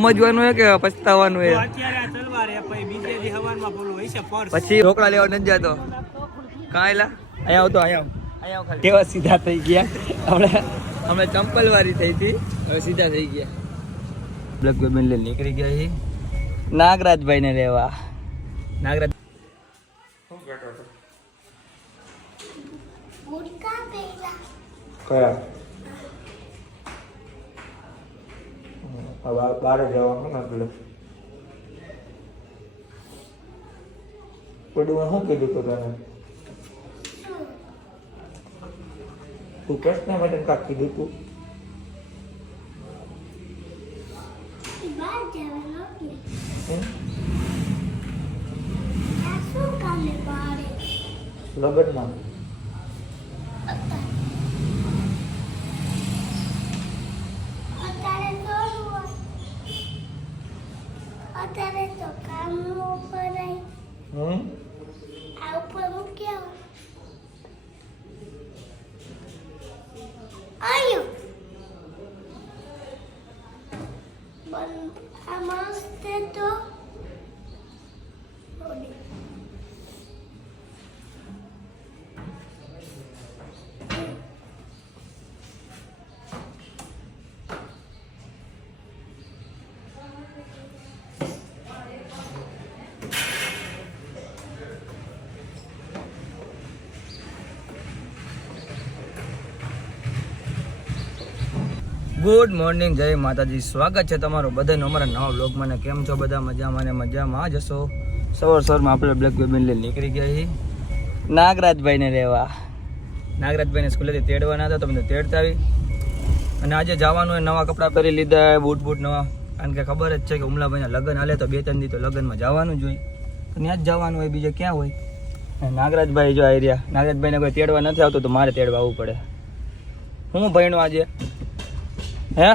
સમજવાનું હે કે પછતાવાનું હે? પછી ઢોકળા લેવા નથી જતો કાંઈલા. અહીંયા આવતો, અહીંયા કેવા સીધા થઈ ગયા. હમણાં ચંપલ વાળી થઈ હતી, હવે સીધા થઈ ગયા. બ્લેક બેબન લઈને નીકળી ગયા છે નાગરાજભાઈ ને લેવા. નાગરાજ કયા બાર જવાનું ને પેલું પડું શું કીધું તું તને? તું પ્રશ્ન માટે કાક કીધું તું? લગ્નમાં અત્યારે તો કામ ઉપર આ ઉપર મૂક્યા આયો બન આ મસ્ત તો ગુડ મોર્નિંગ, જય માતાજી. સ્વાગત છે તમારું બધાનું અમારા નવા બ્લોગમાં. ને કેમ છો બધા? મજામાં ને મજામાં જ હશો. સવારમાં આપણે બ્લેક બેબન લઈને નીકળી ગયા છીએ નાગરાજભાઈને લેવા. નાગરાજભાઈને સ્કૂલેથી તેડવાના હતા તો મને તેડતા આવી. અને આજે જવાનું હોય, નવા કપડાં પહેરી લીધા, બૂટ નવા. કારણ કે ખબર જ છે કે ઉમલાભાઈના લગ્ન હાલે તો 2-3 દી તો લગ્નમાં જવાનું જ હોય. તો ત્યાં જ જવાનું હોય, બીજે ક્યાં હોય. અને નાગરાજભાઈ જો આવી રહ્યા. નાગરાજભાઈને કોઈ તેડવા નથી આવતું તો મારે તેડવા આવવું પડે. હું ભણ્યો આજે? હે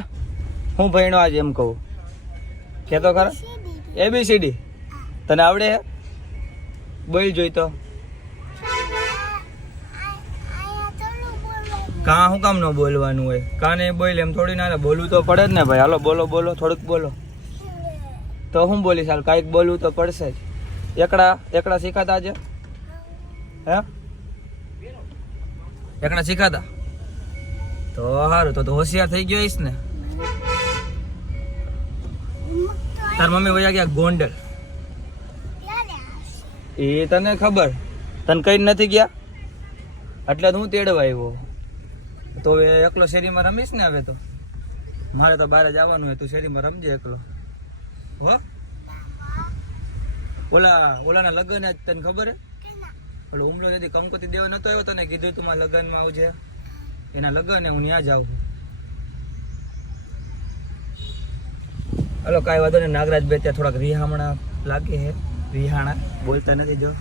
હું ભણ્યો આજે એમ કહું? કહેતો ખરા? ABCD તને આવડે હે? બોલ જોઈ તો. કાં શું કામ ન બોલવાનું હોય? કાને બોલ એમ થોડી ના બોલવું તો પડે જ ને ભાઈ. હાલો બોલો થોડુંક બોલો તો હું બોલીશ. હાલ કાંઈક બોલવું તો પડશે જ. એકડા શીખાતા આજે? હે એકડા શીખાતા? તો સારું, તો હોશિયાર થઈ ગયો હઈશ ને. તાર મમ્મી વયા ગયા ગોંડલ, એ તને ખબર? તને કઈ નથી ગયા એટલે હું તેડવા આવ્યો. તો હવે એકલો શેરીમાં રમીશ ને? હવે તો મારે તો બહાર જવાનું હોય. તું શેરીમાં રમજે એકલો હો. ઓલાના લગ્ન તને ખબર હે? ઓલો ઉમલો નથી કંકોત્રી દેવા નતો આવ્યો? તને કીધું તું મારા લગ્નમાં આવજે. એના લગ્ન હું ત્યાં જાઉં. હલો કાંઈ વાંધો નહીં. નાગરાજભાઈ ત્યાં થોડાક રિહામણા લાગે છે. રિહાણા બોલતા નથી. જો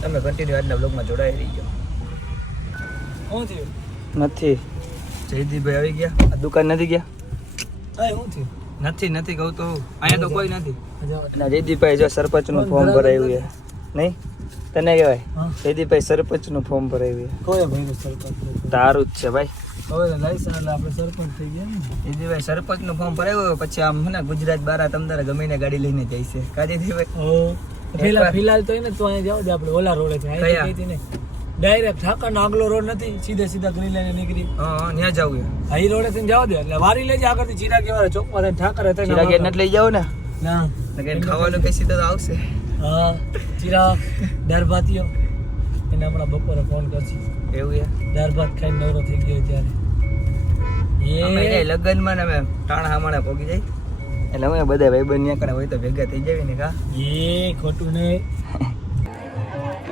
તમે કન્ટિન્યુ આજના બ્લોગમાં જોડાઈ રહીજો. શું થયું? નથી જયદીપભાઈ આવી ગયા. આ દુકાન નથી ગયા? શું થયું? નથી કહું તો. અહીંયા તો કોઈ નથી. અને જયદીપભાઈ જો સરપંચનું ફોર્મ ભરાયું છે. નહીં તને કહેવાય? જયદીપભાઈ સરપંચનું ફોર્મ ભરાયું છે. તારું જ છે ભાઈ. હવે લાયસન્સ એટલે આપણે સરપંચ થઈ ગયા ને. જયદીપભાઈ સરપંચનું ફોર્મ ભરાયું. પછી આમ ને ગુજરાત બાર તમતારે ગમીને ગાડી લઈને જાય છે. કાજેદીપભાઈ ફિલહાલ તો એને તો અહીંયા જાવ દે. આપણે ઓલા રોડે છે ડાયરેક્ટ ઠાકર નો આગલો રોડ નથી, સીધા ગ્રીન લાઈને નીકળી. હા ત્યાં જાવ. આ રોડે થી જાવ દે એટલે વારી લેજે. આગળથી ચિરાગ વાળા ચોકમાં ઠાકર હતા. ચિરાગ નથી લઈ જાવ ને? ના ખાવાનું કઈ સીધા તો આવશે. હા ચિરાગ દાળ ભાતીઓ એને હમણાં બપોરે ફોન કરશે. એવું છે? દાળ ભાત ખાઈને નવરો થઈ ગયો ત્યારે એ લગ્નમાં ને અમે ટાણા હામાણા પોગી જાય એટલે અમે બધા ભાઈબંધ ન્યા કણે હોય તો ભેગા થઈ જાય ને. કા એ ખોટું નહીં.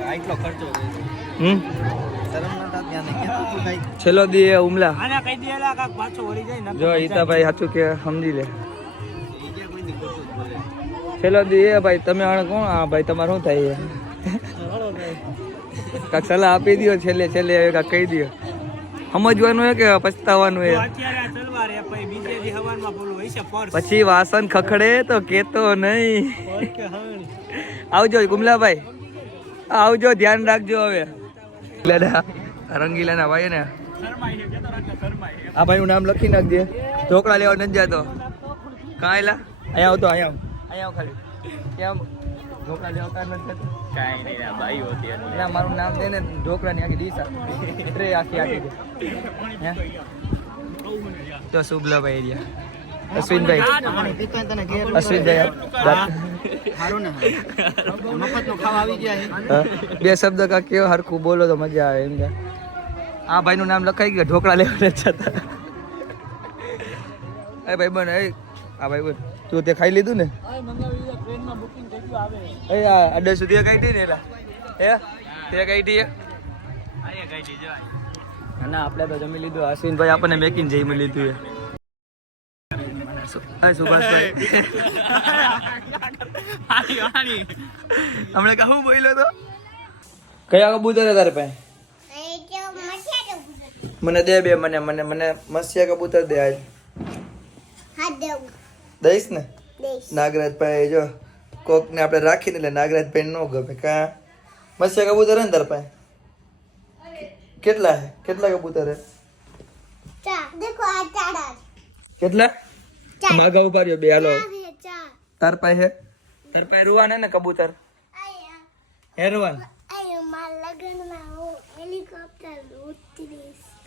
આટલો ખર્ચો છેલ્લો દી ઉમલા આના કહી દેલા કાક પાછો વળી જાય ને. જો ઈતાભાઈ સાચું કે સમજી લે. છેલ્લો દી એ ભાઈ તમે આને કોણ? હા ભાઈ તમારે શું થાય? કાક સલાહ આપી દો. છેલ્લે કાક કહી દો. સમજવાનું હે કે પછતાવાનું હે? પછી વાસણ ખખડે તો કેતો નહીં. આવજો ગુમલાભાઈ, આવજો, ધ્યાન રાખજો. હવે રંગીલાના ભાઈ ને આ ભાઈ નું નામ લખી નાખજે. ઢોકળા લેવા નથી જતો. કાંઈ લા અહીંયા આવતો અહીંયા આવ ખાલી કેમ ઢોકળા લેવતા નથી કાંઈ નહીં આ બાઈ હોતી હતી. ના મારું નામ દે ને ઢોકળાની આખી ડીશ ટ્રે આખી દે હે તો શુભલાભાઈ એરિયા અશ્વિનભાઈ બે શબ્દ કા કેવો હરખું બોલો તો મજા આવે એમ કે આ ભાઈનું નામ લખાઈ ગયું ઢોકળા લેવા જતા એ ભાઈ બન એ આ ભાઈ બન તું તે ખાઈ લીધું ને એ આ અડે સુધી કઈ દી ને એલા હે તે કઈ દી ના આપણે તો જમી લીધું અશ્વિનભાઈ આપણને મેકીને જમી લીધું સુભાષભાઈ હમણાં કહું બોલ્યો તો કયા કબૂતર તારે પાસે મને દે બે મને મને મને મસ્યા કબૂતર દે આજ દઈશ ને નાગરાજ ભાઈ જો કોક ને આપણે રાખીને એટલે નાગરાજ ભાઈ નો ગમે કા મસ્યા કબૂતર હે ને તાર પાસે કેટલા હે કેટલા કબૂતર હે કેટલા માગા ઉભા રહ્યો બે હાલો તાર પાસે હે તાર પાસે રૂવાન હે ને કબૂતર હે રૂવાન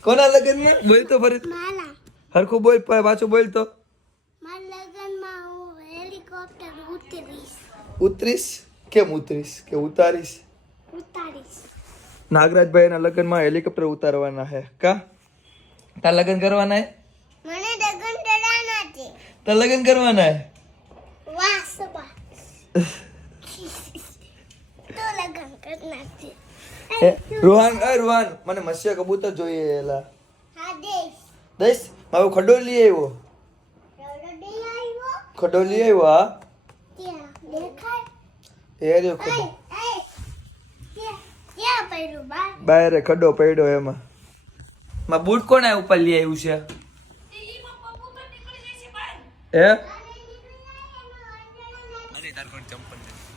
કોના લગન માં બોલ તો ફરી હરખું બોલ પાછું બોલ તો ઉતરીશ કેમ ઉતરીશ કે ઉતારીશ નાગરાજભાઈ ના લગન માં હેલિકોપ્ટર ઉતારવાના હે કા તાર લગન કરવાના હે તાર લગન કરવાના હે રોહાન એ રોહાન મને મત્સ્ય કબૂતર જોઈએ એલા દઈશ મારો ખડો લઈ આવ્યો ખડો લઈ આવ્યો હા એ રહ્યો ખડો બહાર ખડો પડ્યો એમાં માં બૂટ કોને ઉપર લઈ આવ્યું છે હે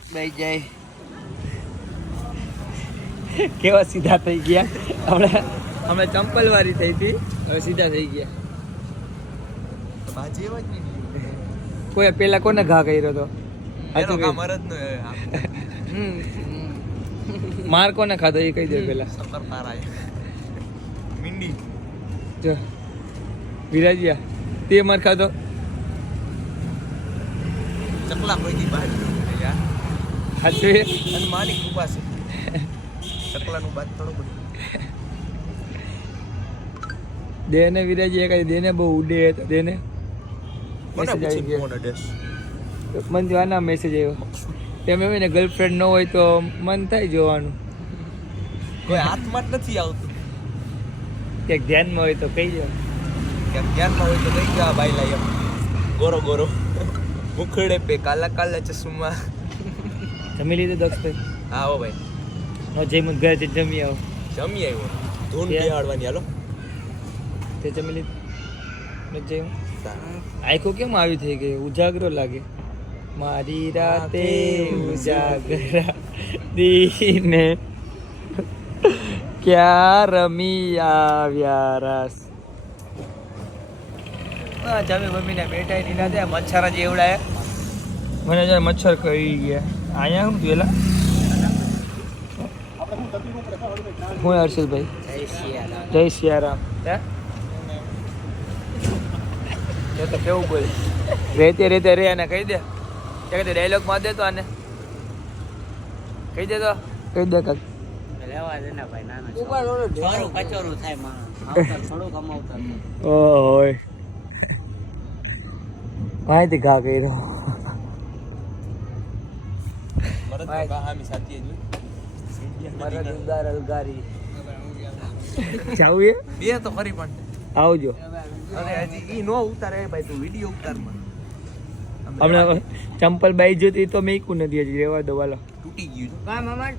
ભાઈ જાય કેવા સીધા થઈ ગયા હમણાં ચંપલ વાળી થઈ હતી હવે સીધા થઈ ગયા કોઈ પેલા કોને ઘા કર્યો હતો માર કોને ખાધો એ કહી દે પેલા જો વિરાજિયા તે માર ખાધો ચકલા કોઈ બહાર હાચું અને માલિક ઉભા છે ચકલાનું બાદ થોડું બધું દેને વિરાજી કઈ દેને બહુ ઉડે તો દેને મને મેસેજ આવી પૂછી ગયો કોણ અડેસ મને જો આના મેસેજ આવ્યો તેમ એમ ને ગર્લફ્રેન્ડ ન હોય તો મન થાય જોવાનું કોઈ હાથમાં જ નથી આવતું ક્યાંક ધ્યાનમાં હોય તો કહી દો ક્યાંક ધ્યાનમાં હોય તો કઈ ગયા ભાઈ લાય ગોરો ગોરો મુખડે પે કાલા કાલા ચશ્મા જમી લીધું દક્ષભાઈ હા હો ભાઈ નો જઈ ઘરે જમી આવો જમી આવ્યો ધૂન બેહાડવાની હાલો તે જમી લીધું જઈ આખો કેમ આવી થઈ ગઈ ઉજાગરો લાગે મારી રાતે ઉજાગરા દીને ક્યાં રમી આવ્યા રસ જમી મમ્મીને બેઠા દીધા ત્યાં મચ્છર જ એવડાય મને જ્યારે મચ્છર કરી ગયા અહીંયા શું થયું હું હર્ષિલભાઈ જય સિયારામ હે તો કેવું બોલે રેતે રેતે રે અને કહી દે કે ડાયલોગ માં દે તો આને કહી દે તો કહી દે કાક લેવા દે ને ભાઈ નાનો છોરું કચોરું થાય માણસ થોડું કમાવતા ઓય માહિતી ઘા કર્યો મરદ કહામી સાથી જ મરદ ઉદાર અલગારી જાવું એ બે તો ખરી પણ આવજો અરે હજી ઈ નો ઉતારે ભાઈ તું વિડિયો ઉતારમાં હમણાં ચંપલ બાઈ જોતી તો મેકું નથી હજી રેવા દો વાલો તૂટી ગયું મામા